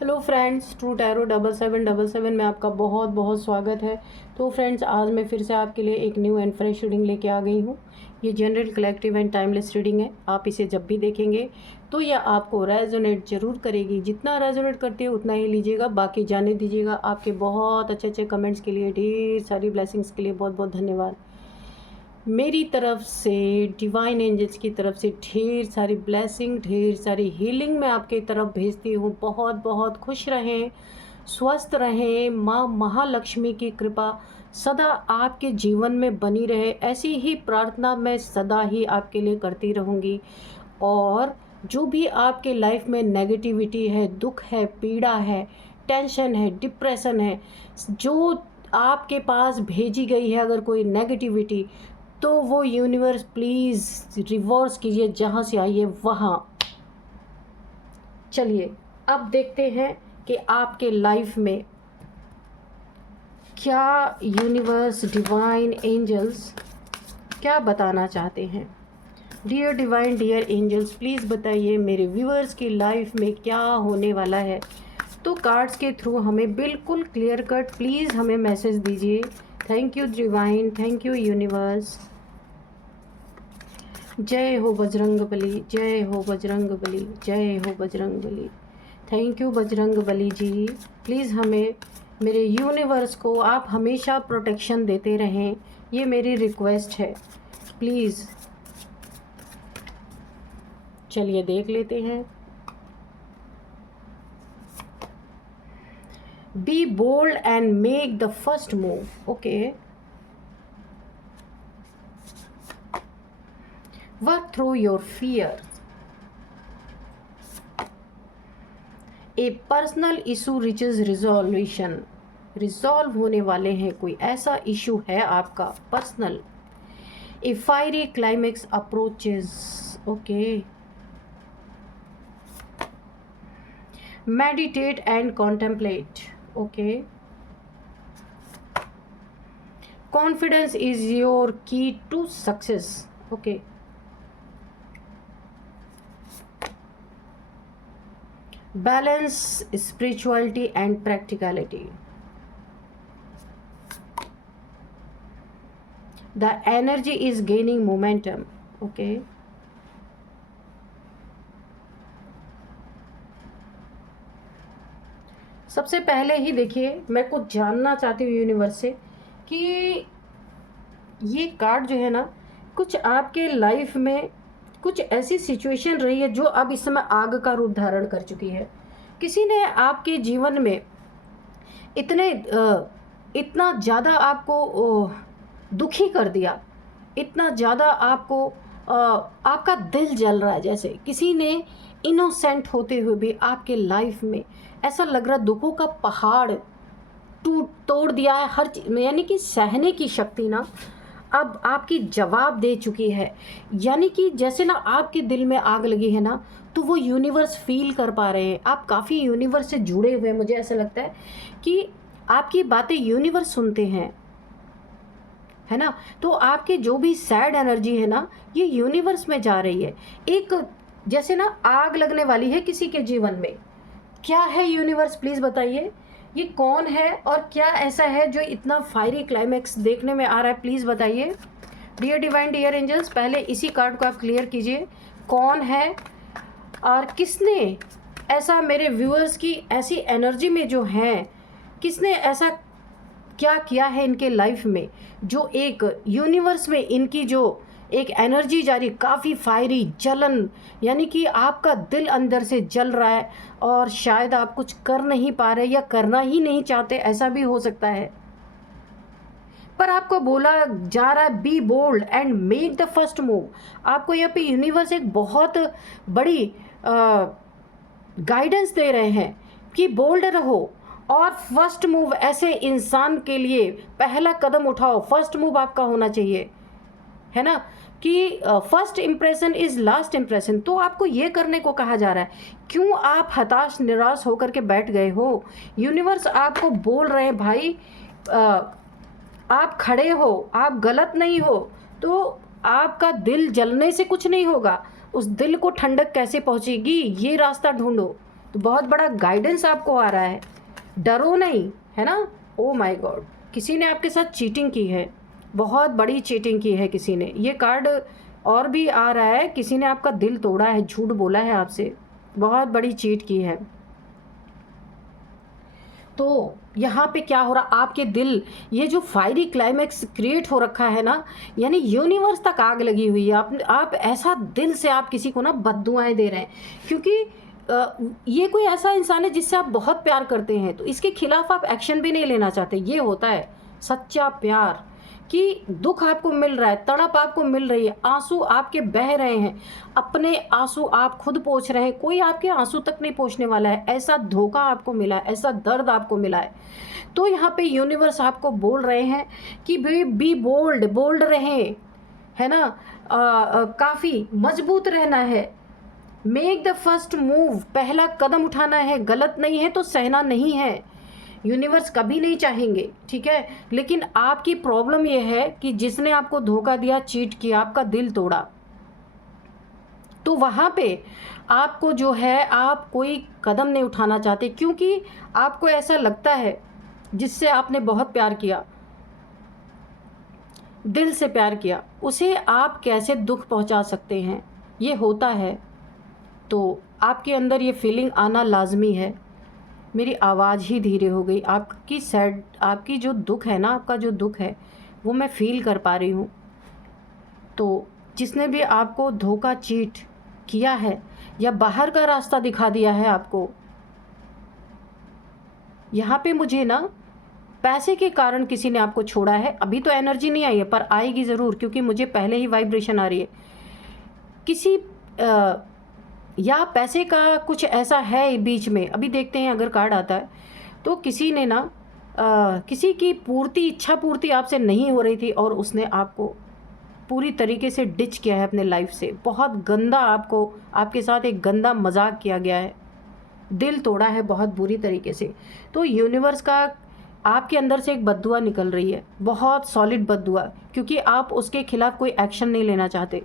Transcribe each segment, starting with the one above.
Hello friends, true tarot 7777 में आपका बहुत बहुत स्वागत है। तो फ्रेंड्स, आज मैं फिर से आपके लिए एक न्यू एंड फ्रेश रीडिंग लेके आ गई हूँ। ये general, collective and timeless reading है। आप इसे जब भी देखेंगे तो यह आपको रेजोनेट ज़रूर करेगी। जितना रेजोनेट करती है उतना ही लीजिएगा, बाकी जाने दीजिएगा। आपके बहुत अच्छे अच्छे कमेंट्स के लिए, ढेर सारी ब्लेसिंग्स के लिए बहुत बहुत धन्यवाद। मेरी तरफ से, डिवाइन एंजल्स की तरफ से ढेर सारी ब्लेसिंग, ढेर सारी हीलिंग मैं आपके तरफ भेजती हूँ। बहुत बहुत खुश रहें, स्वस्थ रहें। माँ महालक्ष्मी की कृपा सदा आपके जीवन में बनी रहे, ऐसी ही प्रार्थना मैं सदा ही आपके लिए करती रहूँगी। और जो भी आपके लाइफ में नेगेटिविटी है, दुख है, पीड़ा है, टेंशन है, डिप्रेशन है, जो आपके पास भेजी गई है अगर कोई नेगेटिविटी, तो वो यूनिवर्स प्लीज़ रिवर्स कीजिए, जहाँ से आई है वहाँ। चलिए अब देखते हैं कि आपके लाइफ में क्या यूनिवर्स, डिवाइन एंजल्स क्या बताना चाहते हैं। Dear divine, dear angels, please बताइए मेरे व्यूअर्स की लाइफ में क्या होने वाला है। तो कार्ड्स के थ्रू हमें बिल्कुल क्लियर कट प्लीज़ हमें मैसेज दीजिए। Thank you divine, thank you universe. जय हो बजरंग बली, जय हो बजरंग बली, जय हो Bajrang Bali. Thank you Bajrang Bali ji. Please हमें, मेरे यूनिवर्स को आप हमेशा प्रोटेक्शन देते रहें, ये मेरी रिक्वेस्ट है प्लीज़। चलिए देख लेते हैं। Be bold and make the first move. Okay, work through your fear. A personal issue reaches resolution. Resolve होने वाले हैं, कोई ऐसा इशू है आपका personal. A fiery climax approaches. Okay, meditate and contemplate. Okay, confidence is your key to success. Okay, balance spirituality and practicality. The energy is gaining momentum. Okay, सबसे पहले ही देखिए, मैं कुछ जानना चाहती हूँ यूनिवर्स से कि ये कार्ड जो है ना, कुछ आपके लाइफ में कुछ ऐसी सिचुएशन रही है जो अब इस समय आग का रूप धारण कर चुकी है। किसी ने आपके जीवन में इतना ज़्यादा आपको दुखी कर दिया, इतना ज़्यादा आपको आपका दिल जल रहा है। जैसे किसी ने इनोसेंट होते हुए भी आपके लाइफ में ऐसा लग रहा दुखों का पहाड़ टूट तोड़ दिया है हर चीज़ में, यानी कि सहने की शक्ति ना अब आपकी जवाब दे चुकी है। यानी कि जैसे ना आपके दिल में आग लगी है ना, तो वो यूनिवर्स फील कर पा रहे हैं। आप काफ़ी यूनिवर्स से जुड़े हुए हैं, मुझे ऐसा लगता है कि आपकी बातें यूनिवर्स सुनते हैं, है ना। तो आपकी जो भी सैड एनर्जी है ना, ये यूनिवर्स में जा रही है। एक जैसे ना आग लगने वाली है किसी के जीवन में। क्या है यूनिवर्स, प्लीज़ बताइए। ये कौन है और क्या ऐसा है जो इतना फायरी क्लाइमैक्स देखने में आ रहा है, प्लीज़ बताइए। डियर डिवाइन, डियर एंजल्स, पहले इसी कार्ड को आप क्लियर कीजिए। कौन है और किसने ऐसा मेरे व्यूअर्स की ऐसी एनर्जी में जो हैं, किसने ऐसा क्या किया है इनके लाइफ में, जो एक यूनिवर्स में इनकी जो एक एनर्जी जा रही, काफ़ी फायरी जलन, यानी कि आपका दिल अंदर से जल रहा है और शायद आप कुछ कर नहीं पा रहे या करना ही नहीं चाहते, ऐसा भी हो सकता है। पर आपको बोला जा रहा है be bold and make the first move. आपको यहाँ पे यूनिवर्स एक बहुत बड़ी गाइडेंस दे रहे हैं कि बोल्ड रहो और फर्स्ट मूव ऐसे इंसान के लिए पहला कदम उठाओ। फर्स्ट मूव आपका होना चाहिए, है ना, कि first impression is last impression. तो आपको ये करने को कहा जा रहा है। क्यों आप हताश निराश होकर के बैठ गए हो? यूनिवर्स आपको बोल रहे हैं भाई, आप खड़े हो, आप गलत नहीं हो। तो आपका दिल जलने से कुछ नहीं होगा, उस दिल को ठंडक कैसे पहुंचेगी, ये रास्ता ढूंढो। तो बहुत बड़ा गाइडेंस आपको आ रहा है, डरो नहीं, है ना। ओ माय गॉड, किसी ने आपके साथ चीटिंग की है, बहुत बड़ी चीटिंग की है किसी ने। ये कार्ड और भी आ रहा है, किसी ने आपका दिल तोड़ा है, झूठ बोला है आपसे, बहुत बड़ी चीट की है। तो यहाँ पे क्या हो रहा, आपके दिल, ये जो फायरी क्लाइमैक्स क्रिएट हो रखा है ना, यानी यूनिवर्स तक आग लगी हुई है। आप ऐसा दिल से आप किसी को ना बद्दुआएं दे रहे हैं, क्योंकि ये कोई ऐसा इंसान है जिससे आप बहुत प्यार करते हैं, तो इसके खिलाफ आप एक्शन भी नहीं लेना चाहते। ये होता है सच्चा प्यार, कि दुख आपको मिल रहा है, तड़प आपको मिल रही है, आंसू आपके बह रहे हैं, अपने आंसू आप खुद पोंछ रहे हैं, कोई आपके आंसू तक नहीं पोंछने वाला है। ऐसा धोखा आपको मिला है, ऐसा दर्द आपको मिला है। तो यहाँ पे यूनिवर्स आपको बोल रहे हैं कि भाई बी बोल्ड, बोल्ड रहें, है ना, काफ़ी मजबूत रहना है, मेक द फर्स्ट मूव, पहला कदम उठाना है, गलत नहीं है तो सहना नहीं है, यूनिवर्स कभी नहीं चाहेंगे, ठीक है। लेकिन आपकी प्रॉब्लम यह है कि जिसने आपको धोखा दिया, चीट किया, आपका दिल तोड़ा, तो वहाँ पे आपको जो है, आप कोई कदम नहीं उठाना चाहते, क्योंकि आपको ऐसा लगता है जिससे आपने बहुत प्यार किया, दिल से प्यार किया, उसे आप कैसे दुख पहुँचा सकते हैं, ये होता है। तो आपके अंदर ये फीलिंग आना लाजमी है। मेरी आवाज़ ही धीरे हो गई, आपकी जो दुख है ना, आपका जो दुख है वो मैं फील कर पा रही हूँ। तो जिसने भी आपको धोखा, चीट किया है या बाहर का रास्ता दिखा दिया है आपको, यहाँ पे मुझे ना पैसे के कारण किसी ने आपको छोड़ा है। अभी तो एनर्जी नहीं आई है, पर आएगी ज़रूर, क्योंकि मुझे पहले ही वाइब्रेशन आ रही है। किसी या पैसे का कुछ ऐसा है बीच में, अभी देखते हैं अगर कार्ड आता है। तो किसी ने ना किसी की इच्छा पूर्ति आपसे नहीं हो रही थी, और उसने आपको पूरी तरीके से डिच किया है अपने लाइफ से। बहुत गंदा आपके साथ एक गंदा मजाक किया गया है, दिल तोड़ा है बहुत बुरी तरीके से। तो यूनिवर्स का आपके अंदर से एक बद्दुआ निकल रही है, बहुत सॉलिड बद्दुआ, क्योंकि आप उसके खिलाफ कोई एक्शन नहीं लेना चाहते,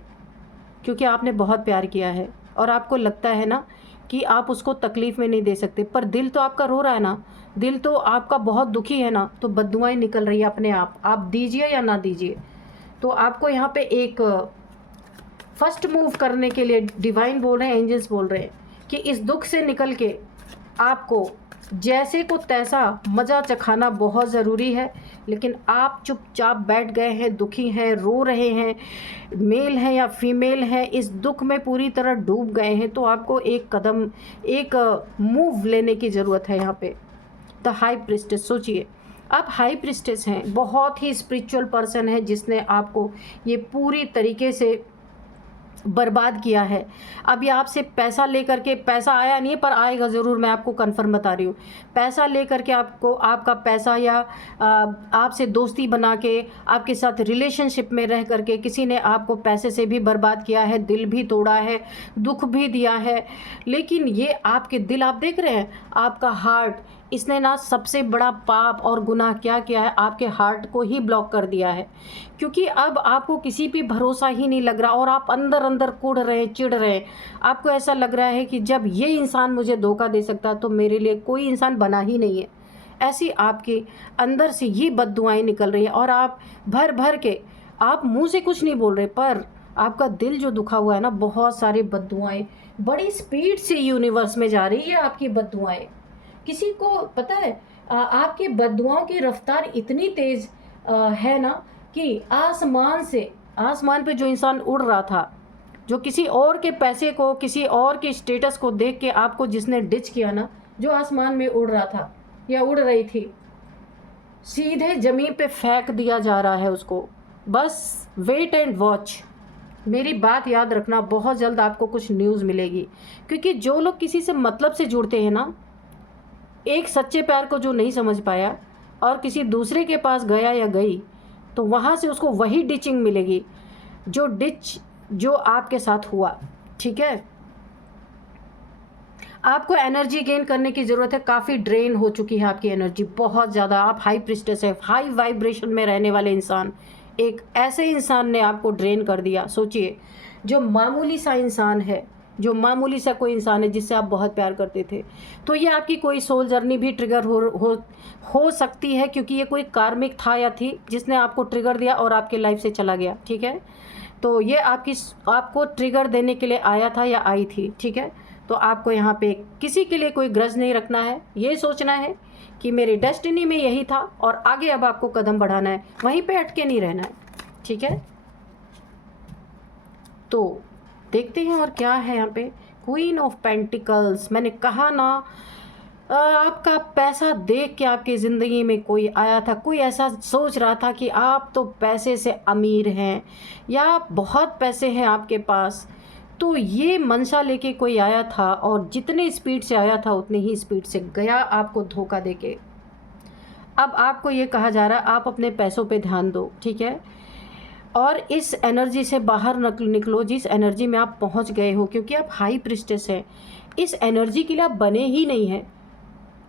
क्योंकि आपने बहुत प्यार किया है और आपको लगता है ना कि आप उसको तकलीफ़ में नहीं दे सकते। पर दिल तो आपका रो रहा है ना, दिल तो आपका बहुत दुखी है ना, तो बद्दुआएं निकल रही है अपने आप दीजिए या ना दीजिए। तो आपको यहाँ पे एक फर्स्ट मूव करने के लिए डिवाइन बोल रहे हैं, एंजल्स बोल रहे हैं कि इस दुख से निकल के आपको जैसे को तैसा मज़ा चखाना बहुत ज़रूरी है। लेकिन आप चुपचाप बैठ गए हैं, दुखी हैं, रो रहे हैं, मेल हैं या फीमेल हैं, इस दुख में पूरी तरह डूब गए हैं, तो आपको एक मूव लेने की ज़रूरत है। यहाँ पे द हाई प्रिस्टेस, सोचिए आप हाई प्रिस्टेस हैं, बहुत ही स्पिरिचुअल पर्सन है, जिसने आपको ये पूरी तरीके से बर्बाद किया है। अभी आपसे पैसा लेकर के, पैसा आया नहीं है पर आएगा ज़रूर, मैं आपको कन्फर्म बता रही हूँ। पैसा लेकर के आपको, आपका पैसा या आपसे दोस्ती बना के, आपके साथ रिलेशनशिप में रह करके किसी ने आपको पैसे से भी बर्बाद किया है, दिल भी तोड़ा है, दुख भी दिया है। लेकिन ये आपके दिल, आप देख रहे हैं आपका हार्ट, इसने ना सबसे बड़ा पाप और गुनाह क्या किया है, आपके हार्ट को ही ब्लॉक कर दिया है। क्योंकि अब आपको किसी पे भरोसा ही नहीं लग रहा, और आप अंदर अंदर कुढ़ रहे हैं, चिढ़ रहे हैं। आपको ऐसा लग रहा है कि जब ये इंसान मुझे धोखा दे सकता तो मेरे लिए कोई इंसान बना ही नहीं है। ऐसी आपके अंदर से ये बद्दुआएं निकल रही है, और आप भर भर के, आप मुँह से कुछ नहीं बोल रहे, पर आपका दिल जो दुखा हुआ है ना, बहुत सारी बद्दुआएं बड़ी स्पीड से यूनिवर्स में जा रही है आपकी बद्दुआएं। किसी को पता है आपकी बद्दुआओं की रफ्तार इतनी तेज़ है ना, कि आसमान पे जो इंसान उड़ रहा था, जो किसी और के पैसे को, किसी और के स्टेटस को देख के आपको जिसने डिच किया ना, जो आसमान में उड़ रहा था या उड़ रही थी, सीधे ज़मीन पे फेंक दिया जा रहा है उसको। बस वेट एंड वॉच, मेरी बात याद रखना, बहुत जल्द आपको कुछ न्यूज़ मिलेगी। क्योंकि जो लोग किसी से मतलब से जुड़ते हैं ना, एक सच्चे प्यार को जो नहीं समझ पाया और किसी दूसरे के पास गया या गई, तो वहाँ से उसको वही डिचिंग मिलेगी जो आपके साथ हुआ, ठीक है। आपको एनर्जी गेन करने की ज़रूरत है, काफ़ी ड्रेन हो चुकी है आपकी एनर्जी बहुत ज़्यादा। आप हाई प्रिस्टेस है, हाई वाइब्रेशन में रहने वाले इंसान, एक ऐसे इंसान ने आपको ड्रेन कर दिया। सोचिए, जो मामूली सा इंसान है, जो मामूली सा कोई इंसान है जिससे आप बहुत प्यार करते थे, तो ये आपकी कोई सोल जर्नी भी ट्रिगर हो सकती है, क्योंकि ये कोई कार्मिक था या थी जिसने आपको ट्रिगर दिया और आपके लाइफ से चला गया। ठीक है, तो ये आपको ट्रिगर देने के लिए आया था या आई थी। ठीक है, तो आपको यहाँ पे किसी के लिए कोई ग्रज नहीं रखना है, ये सोचना है कि मेरी डेस्टिनी में यही था और आगे अब आपको कदम बढ़ाना है, वहीं पे अटके नहीं रहना है। ठीक है, तो देखते हैं और क्या है यहाँ पे। क्वीन ऑफ पेंटिकल्स, मैंने कहा ना, आपका पैसा देख के आपकी ज़िंदगी में कोई आया था, कोई ऐसा सोच रहा था कि आप तो पैसे से अमीर हैं या बहुत पैसे हैं आपके पास, तो ये मंशा लेके कोई आया था और जितने स्पीड से आया था उतनी ही स्पीड से गया आपको धोखा देके। अब आपको ये कहा जा रहा है आप अपने पैसों पे ध्यान दो। ठीक है, और इस एनर्जी से बाहर निकलो जिस एनर्जी में आप पहुंच गए हो, क्योंकि आप हाई प्रिस्टेस हैं। इस एनर्जी के लिए आप बने ही नहीं हैं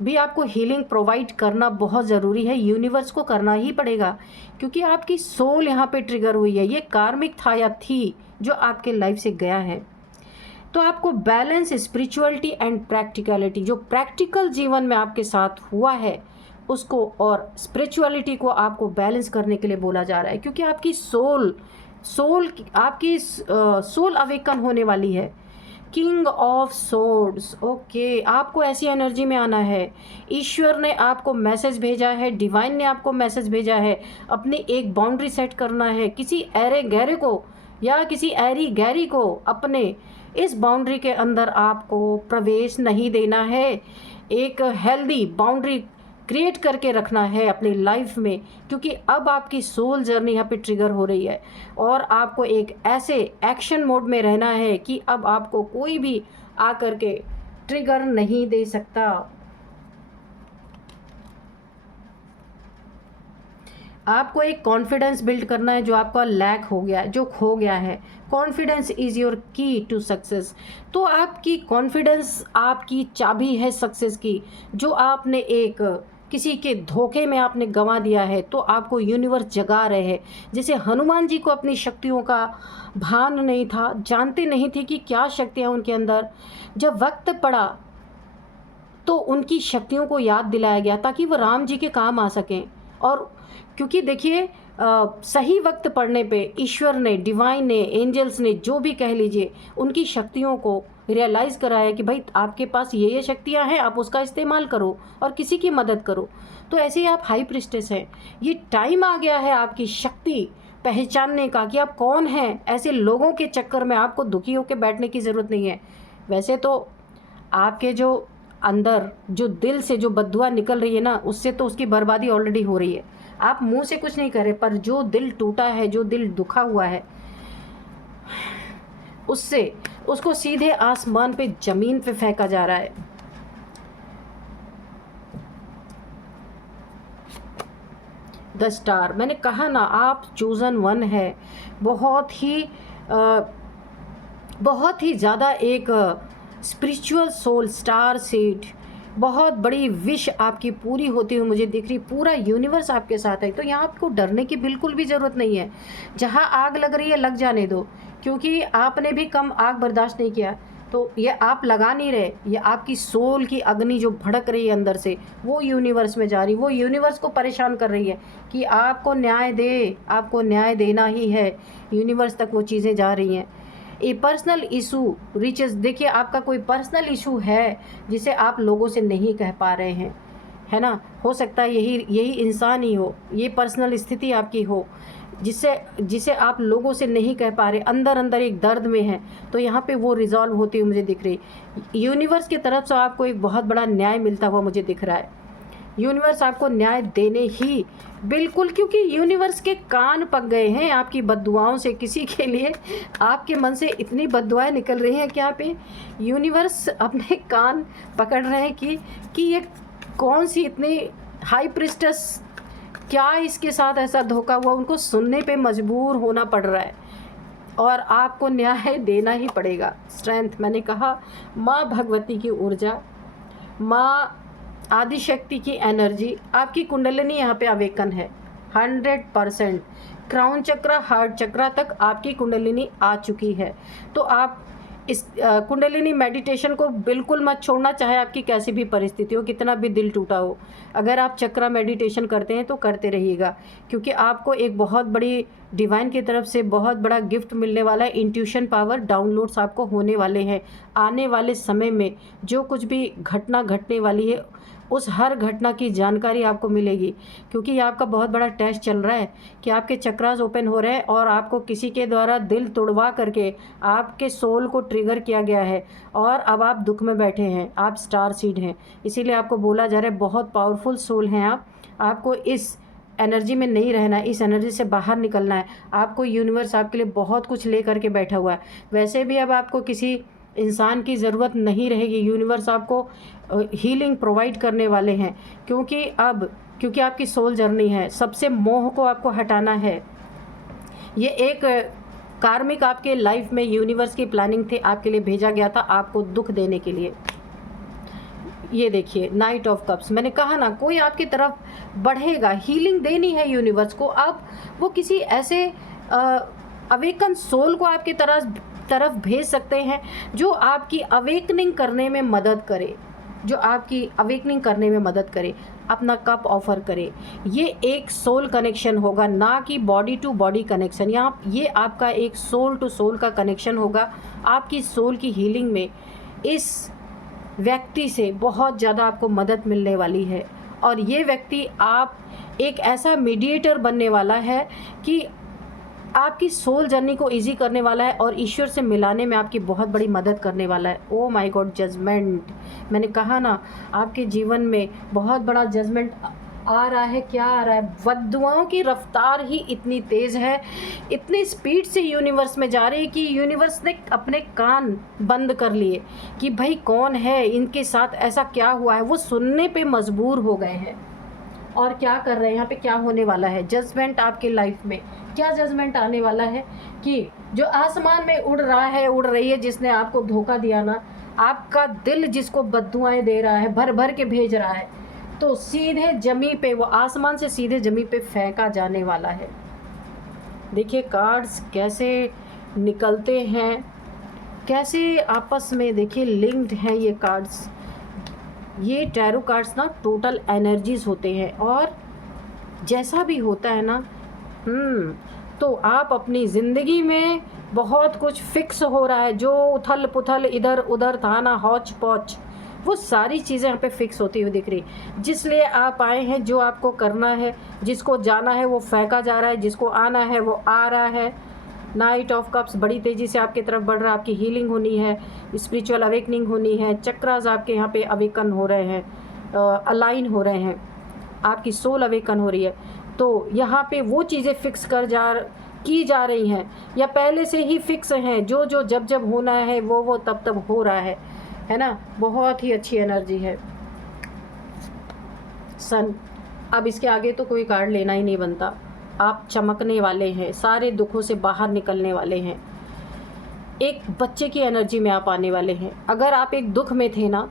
भी। आपको हीलिंग प्रोवाइड करना बहुत ज़रूरी है, यूनिवर्स को करना ही पड़ेगा, क्योंकि आपकी सोल यहाँ पे ट्रिगर हुई है। ये कार्मिक था या थी जो आपके लाइफ से गया है। तो आपको बैलेंस स्पिरिचुअलिटी एंड प्रैक्टिकलिटी, जो प्रैक्टिकल जीवन में आपके साथ हुआ है उसको और स्पिरिचुअलिटी को आपको बैलेंस करने के लिए बोला जा रहा है, क्योंकि आपकी आपकी सोल अवेकन होने वाली है। किंग ऑफ सोर्ड्स, ओके, आपको ऐसी एनर्जी में आना है। ईश्वर ने आपको मैसेज भेजा है, डिवाइन ने आपको मैसेज भेजा है, अपनी एक बाउंड्री सेट करना है। किसी ऐरे गहरे को या किसी ऐरी गहरी को अपने इस बाउंड्री के अंदर आपको प्रवेश नहीं देना है। एक हेल्दी बाउंड्री क्रिएट करके रखना है अपनी लाइफ में, क्योंकि अब आपकी सोल जर्नी यहाँ पे ट्रिगर हो रही है और आपको एक ऐसे एक्शन मोड में रहना है कि अब आपको कोई भी आकर के ट्रिगर नहीं दे सकता। आपको एक कॉन्फिडेंस बिल्ड करना है जो आपका लैक हो गया है, जो खो गया है। Confidence is your key to success. तो आपकी कॉन्फिडेंस आपकी चाबी है सक्सेस की, जो आपने एक किसी के धोखे में आपने गंवा दिया है, तो आपको यूनिवर्स जगा रहे हैं। जैसे हनुमान जी को अपनी शक्तियों का भान नहीं था, जानते नहीं थे कि क्या शक्तियाँ उनके अंदर, जब वक्त पड़ा तो उनकी शक्तियों को याद दिलाया गया ताकि वो राम जी के काम आ सकें। और क्योंकि देखिए सही वक्त पड़ने पे ईश्वर ने, डिवाइन ने, एंजल्स ने, जो भी कह लीजिए, उनकी शक्तियों को रियलाइज़ कराया कि भाई आपके पास ये शक्तियाँ हैं, आप उसका इस्तेमाल करो और किसी की मदद करो। तो ऐसे ही आप हाई प्रिस्टेस हैं। ये टाइम आ गया है आपकी शक्ति पहचानने का कि आप कौन हैं। ऐसे लोगों के चक्कर में आपको दुखी होकर बैठने की ज़रूरत नहीं है। वैसे तो आपके जो अंदर जो दिल से जो बददुआ निकल रही है ना, उससे तो उसकी बर्बादी ऑलरेडी हो रही है। आप मुंह से कुछ नहीं कर रहे, पर जो दिल टूटा है, जो दिल दुखा हुआ है, उसको सीधे आसमान पे, जमीन पे फेंका जा रहा है। द स्टार, मैंने कहा ना आप चूजन वन है। बहुत ही ज़्यादा एक स्पिरिचुअल सोल, स्टार सीड, बहुत बड़ी विश आपकी पूरी होती हुई मुझे दिख रही। पूरा यूनिवर्स आपके साथ है, तो यहाँ आपको डरने की बिल्कुल भी ज़रूरत नहीं है। जहाँ आग लग रही है लग जाने दो, क्योंकि आपने भी कम आग बर्दाश्त नहीं किया, तो ये आप लगा नहीं रहे। ये आपकी सोल की अग्नि जो भड़क रही है अंदर से, वो यूनिवर्स में जा रही, वो यूनिवर्स को परेशान कर रही है कि आपको न्याय दे, आपको न्याय देना ही है। यूनिवर्स तक वो चीज़ें जा रही हैं। ए पर्सनल इशू रीचेस, देखिए आपका कोई पर्सनल इशू है जिसे आप लोगों से नहीं कह पा रहे हैं, है ना। हो सकता है यही इंसान ही हो, ये पर्सनल स्थिति आपकी हो जिसे आप लोगों से नहीं कह पा रहे, अंदर अंदर एक दर्द में है। तो यहाँ पे वो रिजॉल्व होती हुई मुझे दिख रही। यूनिवर्स की तरफ से आपको एक बहुत बड़ा न्याय मिलता हुआ मुझे दिख रहा है। यूनिवर्स आपको न्याय देने ही बिल्कुल, क्योंकि यूनिवर्स के कान पक गए हैं आपकी बद्दुआओं से। किसी के लिए आपके मन से इतनी बद्दुआएं निकल रही हैं कि यहाँ पे यूनिवर्स अपने कान पकड़ रहे हैं कि ये कौन सी इतनी हाई प्रिस्टेस, क्या इसके साथ ऐसा धोखा हुआ। उनको सुनने पे मजबूर होना पड़ रहा है और आपको न्याय देना ही पड़ेगा। स्ट्रेंथ, मैंने कहा माँ भगवती की ऊर्जा, माँ आदिशक्ति की एनर्जी, आपकी कुंडलिनी यहाँ पे अवेकन है 100%। क्राउन चक्र, हार्ट चक्र तक आपकी कुंडलिनी आ चुकी है। तो आप इस कुंडलिनी मेडिटेशन को बिल्कुल मत छोड़ना, चाहे आपकी कैसी भी परिस्थिति हो, कितना भी दिल टूटा हो। अगर आप चक्रा मेडिटेशन करते हैं तो करते रहिएगा, क्योंकि आपको एक बहुत बड़ी डिवाइन की तरफ से बहुत बड़ा गिफ्ट मिलने वाला है। इंट्यूशन पावर डाउनलोड्स आपको होने वाले हैं। आने वाले समय में जो कुछ भी घटना घटने वाली है, उस हर घटना की जानकारी आपको मिलेगी, क्योंकि ये आपका बहुत बड़ा टेस्ट चल रहा है कि आपके चक्रास ओपन हो रहे हैं और आपको किसी के द्वारा दिल तोड़वा करके आपके सोल को ट्रिगर किया गया है और अब आप दुख में बैठे हैं। आप स्टार सीड हैं, इसीलिए आपको बोला जा रहा है बहुत पावरफुल सोल हैं आप। आपको इस एनर्जी में नहीं रहना है, इस एनर्जी से बाहर निकलना है। आपको यूनिवर्स आपके लिए बहुत कुछ ले करके बैठा हुआ है। वैसे भी अब आपको किसी इंसान की ज़रूरत नहीं रहेगी। यूनिवर्स आपको हीलिंग प्रोवाइड करने वाले हैं, क्योंकि आपकी सोल जर्नी है। सबसे मोह को आपको हटाना है। ये एक कार्मिक आपके लाइफ में यूनिवर्स की प्लानिंग थी, आपके लिए भेजा गया था, आपको दुख देने के लिए। ये देखिए नाइट ऑफ कप्स, मैंने कहा ना, कोई आपकी तरफ बढ़ेगा, हीलिंग देनी है यूनिवर्स को। अब वो किसी ऐसे अवेकन सोल को आपकी तरफ भेज सकते हैं जो आपकी अवेकनिंग करने में मदद करे, अपना कप ऑफर करे। ये एक सोल कनेक्शन होगा, ना कि बॉडी टू बॉडी कनेक्शन। ये आपका एक सोल टू सोल का कनेक्शन होगा। आपकी सोल की हीलिंग में इस व्यक्ति से बहुत ज़्यादा आपको मदद मिलने वाली है, और ये व्यक्ति आप एक ऐसा मीडिएटर बनने वाला है कि आपकी सोल जर्नी को इजी करने वाला है और ईश्वर से मिलाने में आपकी बहुत बड़ी मदद करने वाला है। ओ माय गॉड, जजमेंट, मैंने कहा ना, आपके जीवन में बहुत बड़ा जजमेंट आ रहा है। क्या आ रहा है? बद्दुआओं की रफ्तार ही इतनी तेज़ है, इतनी स्पीड से यूनिवर्स में जा रही है कि यूनिवर्स ने अपने कान बंद कर लिए कि भाई कौन है, इनके साथ ऐसा क्या हुआ है। वो सुनने पे मजबूर हो गए हैं। और क्या कर रहे हैं, यहाँ पे क्या होने वाला है? जजमेंट आपके लाइफ में क्या जजमेंट आने वाला है कि जो आसमान में उड़ रहा है, उड़ रही है, जिसने आपको धोखा दिया ना, आपका दिल जिसको बद्दुआएं दे रहा है, भर भर के भेज रहा है, तो सीधे जमी पे, वो आसमान से सीधे जमी पे फेंका जाने वाला है। देखिए कार्ड्स कैसे निकलते हैं, कैसे आपस में देखिए लिंक्ड हैं ये कार्ड्स। ये टैरो कार्ड्स ना टोटल एनर्जीज होते हैं, और जैसा भी होता है ना, तो आप अपनी ज़िंदगी में बहुत कुछ फिक्स हो रहा है। जो उथल पुथल इधर उधर था ना, हौच पौच, वो सारी चीज़ें यहाँ पे फिक्स होती हुई दिख रही। जिसलिए आप आए हैं, जो आपको करना है, जिसको जाना है वो फेंका जा रहा है, जिसको आना है वो आ रहा है। नाइट ऑफ कप्स बड़ी तेज़ी से आपकी तरफ बढ़ रहा है। आपकी हीलिंग होनी है, स्पिरिचुअल अवेकनिंग होनी है। चक्रास आपके यहाँ पे अवेकन हो रहे हैं, अलाइन हो रहे हैं, आपकी सोल अवेकन हो रही है। तो यहाँ पे वो चीज़ें फिक्स की जा रही हैं, या पहले से ही फिक्स हैं। जो जब होना है वो तब हो रहा है ना। बहुत ही अच्छी एनर्जी है सन। अब इसके आगे तो कोई कार्ड लेना ही नहीं बनता। आप चमकने वाले हैं, सारे दुखों से बाहर निकलने वाले हैं। एक बच्चे की एनर्जी में आप आने वाले हैं। अगर आप एक दुख में थे ना,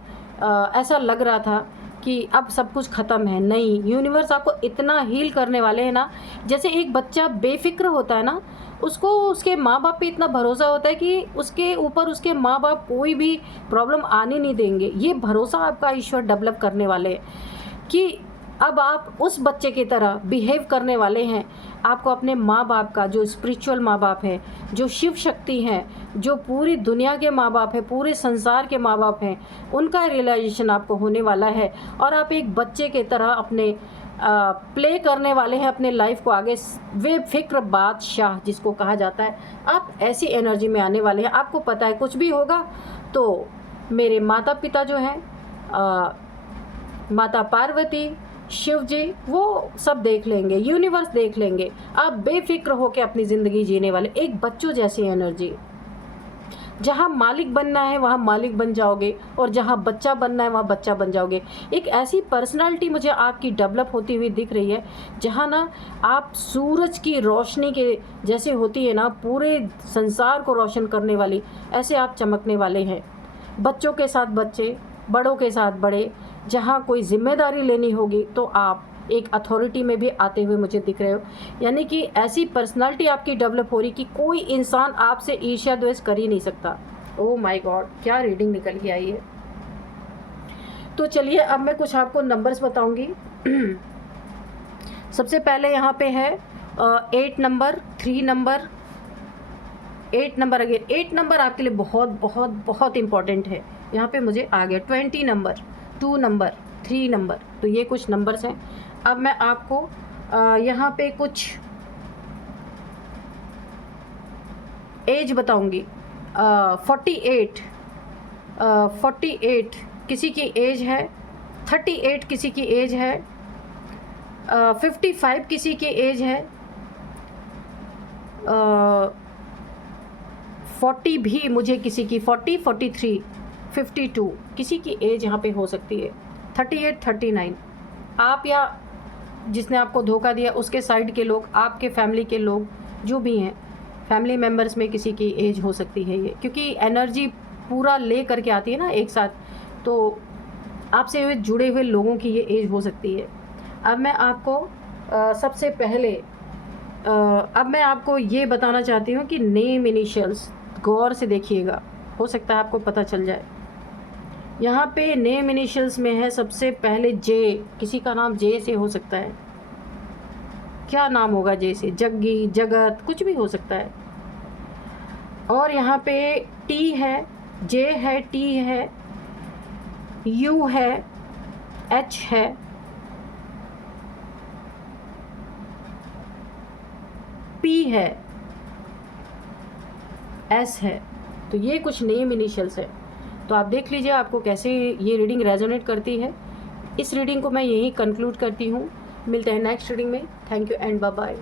ऐसा लग रहा था कि अब सब कुछ ख़त्म है, नहीं, यूनिवर्स आपको इतना हील करने वाले हैं ना। जैसे एक बच्चा बेफिक्र होता है ना, उसको उसके माँ बाप पे इतना भरोसा होता है कि उसके ऊपर उसके माँ बाप कोई भी प्रॉब्लम आने नहीं देंगे। ये भरोसा आपका ईश्वर डेवलप करने वाले हैं कि अब आप उस बच्चे की तरह बिहेव करने वाले हैं। आपको अपने माँ बाप का, जो स्पिरिचुअल माँ बाप है, जो शिव शक्ति हैं, जो पूरी दुनिया के माँ बाप हैं, पूरे संसार के माँ बाप हैं, उनका रियलाइजेशन आपको होने वाला है। और आप एक बच्चे की तरह अपने प्ले करने वाले हैं अपने लाइफ को आगे। बेफिक्र बादशाह जिसको कहा जाता है, आप ऐसी एनर्जी में आने वाले हैं। आपको पता है कुछ भी होगा तो मेरे माता पिता जो हैं, माता पार्वती, शिव जी, वो सब देख लेंगे, यूनिवर्स देख लेंगे। आप बेफिक्र होकर अपनी ज़िंदगी जीने वाले, एक बच्चों जैसी एनर्जी। जहाँ मालिक बनना है वहाँ मालिक बन जाओगे, और जहाँ बच्चा बनना है वहाँ बच्चा बन जाओगे। एक ऐसी पर्सनालिटी मुझे आपकी डेवलप होती हुई दिख रही है, जहाँ ना आप सूरज की रोशनी के जैसे होती है ना, पूरे संसार को रोशन करने वाली, ऐसे आप चमकने वाले हैं। बच्चों के साथ बच्चे, बड़ों के साथ बड़े, जहाँ कोई जिम्मेदारी लेनी होगी तो आप एक अथॉरिटी में भी आते हुए मुझे दिख रहे हो। यानी कि ऐसी पर्सनालिटी आपकी डेवलप हो रही कि कोई इंसान आपसे ईर्ष्या द्वेष कर ही नहीं सकता। ओह माय गॉड, क्या रीडिंग निकल के आई है। तो चलिए अब मैं कुछ आपको नंबर्स बताऊंगी। सबसे पहले यहाँ पे है 8 number, 3 number, 8 number again. 8 number आपके लिए बहुत बहुत बहुत इंपॉर्टेंट है। यहाँ पे मुझे आ गया 20 नंबर, 2 नंबर, 3 नंबर। तो ये कुछ नंबर्स हैं। अब मैं आपको यहाँ पे कुछ एज बताऊंगी। 48 48 किसी की एज है, 38 किसी की एज है, 55 किसी की एज है, 40 भी मुझे किसी की, 40, 43, 52 किसी की एज यहाँ पे हो सकती है, 38, 39। आप या जिसने आपको धोखा दिया उसके साइड के लोग, आपके फैमिली के लोग जो भी हैं, फैमिली मेम्बर्स में किसी की एज हो सकती है ये, क्योंकि एनर्जी पूरा ले करके आती है ना एक साथ, तो आपसे हुए जुड़े हुए लोगों की ये एज हो सकती है। अब मैं आपको सबसे पहले अब मैं आपको ये बताना चाहती हूँ कि नेम इनिशियल्स गौर से देखिएगा, हो सकता है आपको पता चल जाए। यहाँ पे नेम इनिशियल्स में है सबसे पहले जे, किसी का नाम जे से हो सकता है। क्या नाम होगा जे से? जग्गी, जगत, कुछ भी हो सकता है। और यहाँ पे टी है, जे है, टी है, यू है, एच है, पी है, एस है। तो ये कुछ नेम इनिशियल्स है। तो आप देख लीजिए आपको कैसे ये रीडिंग रेजोनेट करती है। इस रीडिंग को मैं यहीं कंक्लूड करती हूँ। मिलते हैं नेक्स्ट रीडिंग में। Thank you and bye bye.